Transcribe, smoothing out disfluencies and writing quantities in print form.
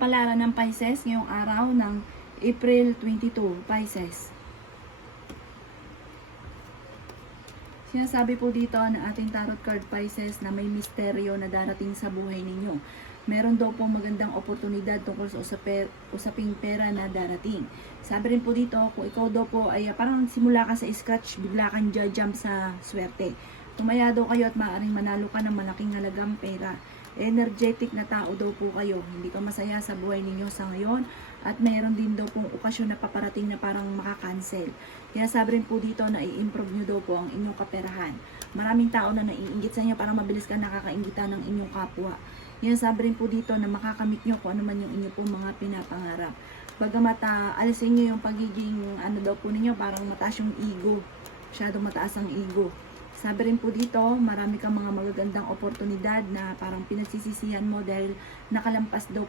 kapalaran ng Pisces ngayong araw ng April 22, Pisces. Sinasabi po dito ng ating tarot card Pisces na may misteryo na darating sa buhay ninyo. Meron daw pong magandang oportunidad tungkol sa usaping pera na darating. Sabi rin po dito, kung ikaw daw po ay parang simula ka sa scratch, bigla kang jump sa swerte. Tumaya daw kayo at maaaring manalo ka ng malaking halagang pera. Energetic na tao daw po kayo. Hindi ka masaya sa buhay ninyo sa ngayon at mayroon din daw pong okasyon na paparating na parang makakancel. Kaya sabi rin po dito na i-improve nyo daw po ang inyong kaperahan. Maraming tao na naiinggit sa inyo para mabilis ka nakakainggitan ng inyong kapwa. Yan sabi rin po dito na makakamit nyo kung ano man yung inyo pong mga pinapangarap. Bagamat alisin nyo yung pagiging ano daw po ninyo, parang mataas yung ego. Masyadong mataas ang ego. Sabi rin po dito, marami kang mga magagandang oportunidad na parang pinagsisisihan mo dahil nakalampas daw po